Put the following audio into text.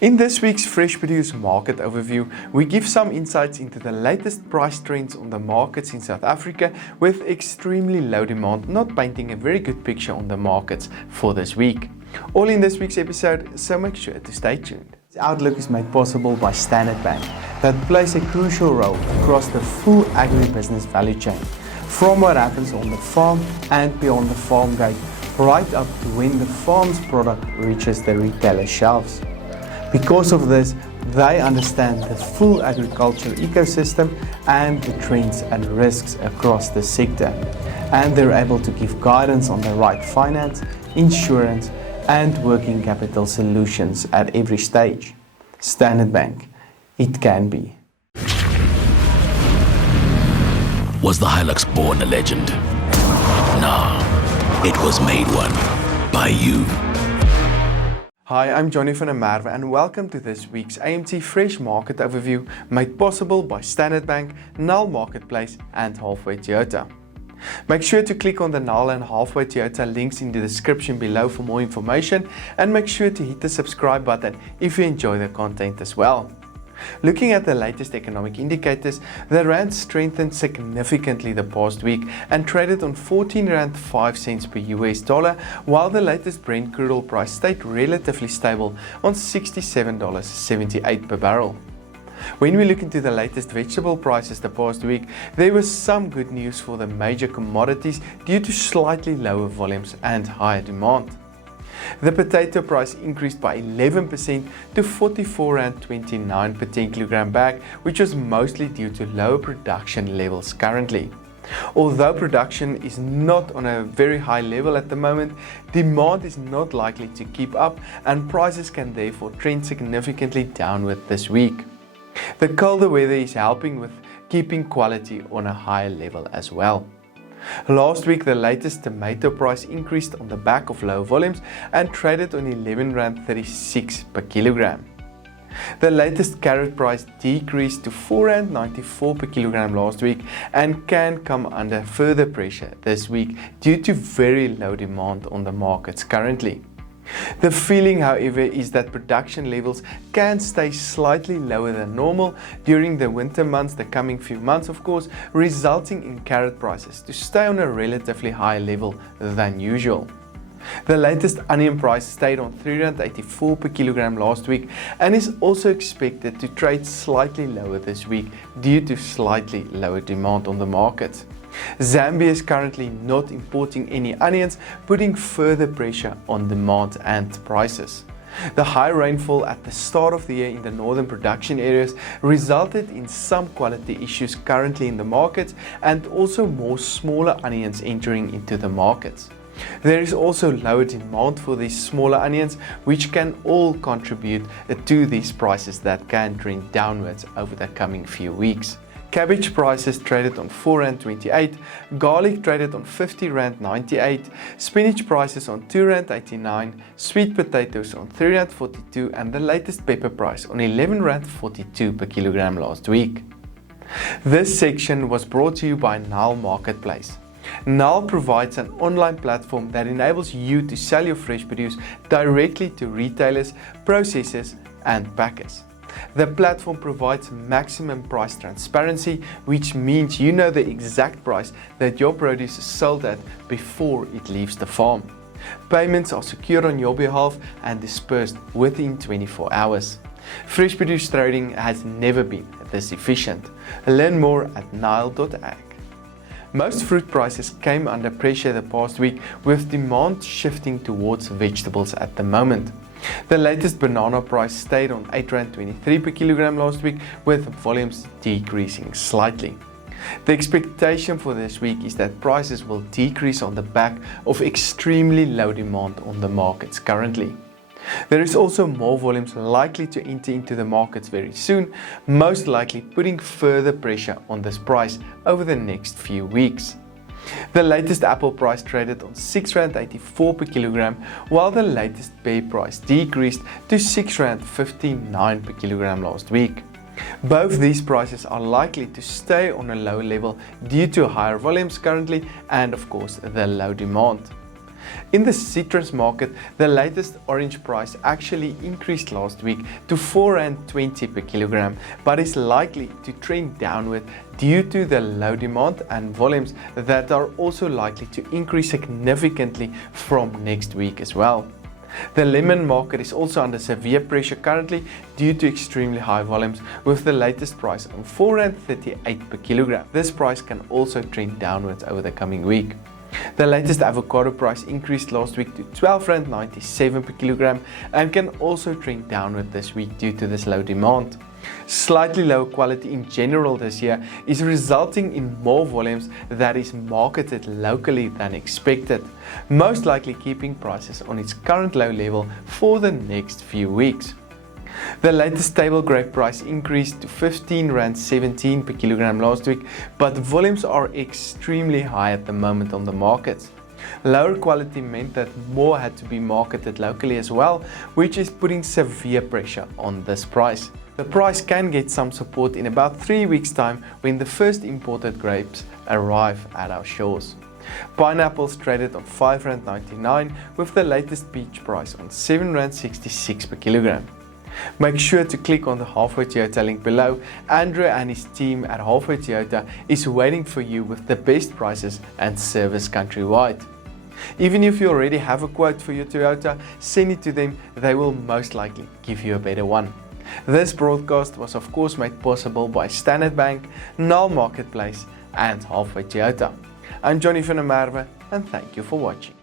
In this week's Fresh Produce Market Overview, we give some insights into the latest price trends on the markets in South Africa, with extremely low demand not painting a very good picture on the markets for this week. All in this week's episode, so make sure to stay tuned. This outlook is made possible by Standard Bank, that plays a crucial role across the full agribusiness value chain, from what happens on the farm and beyond the farm gate, right up to when the farm's product reaches the retailer shelves. Because of this, they understand the full agriculture ecosystem and the trends and risks across the sector. And they're able to give guidance on the right finance, insurance, and working capital solutions at every stage. Standard Bank, it can be. Was the Hilux born a legend? Nah, it was made one by you. Hi, I'm Johnny van der Merwe and welcome to this week's AMT Fresh Market Overview, made possible by Standard Bank, Nile Marketplace and Halfway Toyota. Make sure to click on the Nile and Halfway Toyota links in the description below for more information, and make sure to hit the subscribe button if you enjoy the content as well. Looking at the latest economic indicators, the rand strengthened significantly the past week and traded on 14 rand 5 cents per US dollar, while the latest Brent crude oil price stayed relatively stable on $67.78 per barrel. When we look into the latest vegetable prices the past week, there was some good news for the major commodities due to slightly lower volumes and higher demand. The potato price increased by 11% to 44.29 rand per 10 kilogram bag, which was mostly due to lower production levels currently. Although production is not on a very high level at the moment, demand is not likely to keep up and prices can therefore trend significantly downward this week. The colder weather is helping with keeping quality on a higher level as well. Last week, the latest tomato price increased on the back of low volumes and traded on 11.36 rand per kilogram. The latest carrot price decreased to 4.94 rand per kilogram last week and can come under further pressure this week due to very low demand on the markets currently. The feeling, however, is that production levels can stay slightly lower than normal during the winter months, the coming few months of course, resulting in carrot prices to stay on a relatively higher level than usual. The latest onion price stayed on 3.84 rand per kilogram last week and is also expected to trade slightly lower this week due to slightly lower demand on the market. Zambia is currently not importing any onions, putting further pressure on demand and prices. The high rainfall at the start of the year in the northern production areas resulted in some quality issues currently in the market and also more smaller onions entering into the markets. There is also lower demand for these smaller onions, which can all contribute to these prices that can trend downwards over the coming few weeks. Cabbage prices traded on 4.28 rand, garlic traded on 50.98 rand, spinach prices on 2.89 rand, sweet potatoes on 3.42 rand, and the latest pepper price on 11.42 rand per kilogram last week. This section was brought to you by Nile Marketplace. Nile provides an online platform that enables you to sell your fresh produce directly to retailers, processors, and packers. The platform provides maximum price transparency, which means you know the exact price that your produce is sold at before it leaves the farm. Payments are secured on your behalf and dispersed within 24 hours. Fresh produce trading has never been this efficient. Learn more at nile.ag. Most fruit prices came under pressure the past week, with demand shifting towards vegetables at the moment. The latest banana price stayed on 8.23 rand per kilogram last week, with volumes decreasing slightly. The expectation for this week is that prices will decrease on the back of extremely low demand on the markets currently. There is also more volumes likely to enter into the markets very soon, most likely putting further pressure on this price over the next few weeks. The latest apple price traded on 6.84 rand per kilogram, while the latest pear price decreased to 6.59 rand per kilogram last week. Both these prices are likely to stay on a low level due to higher volumes currently and of course the low demand. In the citrus market, the latest orange price actually increased last week to R4.20 per kilogram, but is likely to trend downward due to the low demand and volumes that are also likely to increase significantly from next week as well. The lemon market is also under severe pressure currently due to extremely high volumes, with the latest price on R4.38 per kilogram. This price can also trend downwards over the coming week. The latest avocado price increased last week to R12.97 per kilogram and can also trend downward this week due to this low demand. Slightly lower quality in general this year is resulting in more volumes that is marketed locally than expected, most likely keeping prices on its current low level for the next few weeks. The latest table grape price increased to R15.17 per kilogram last week, but volumes are extremely high at the moment on the market. Lower quality meant that more had to be marketed locally as well, which is putting severe pressure on this price. The price can get some support in about 3 weeks' time when the first imported grapes arrive at our shores. Pineapples traded on R5.99 with the latest peach price on R7.66 per kilogram. Make sure to click on the Halfway Toyota link below. Andrew and his team at Halfway Toyota is waiting for you with the best prices and service countrywide. Even if you already have a quote for your Toyota, send it to them, they will most likely give you a better one. This broadcast was of course made possible by Standard Bank, Nile Marketplace and Halfway Toyota. I'm Johnny van der Merwe and thank you for watching.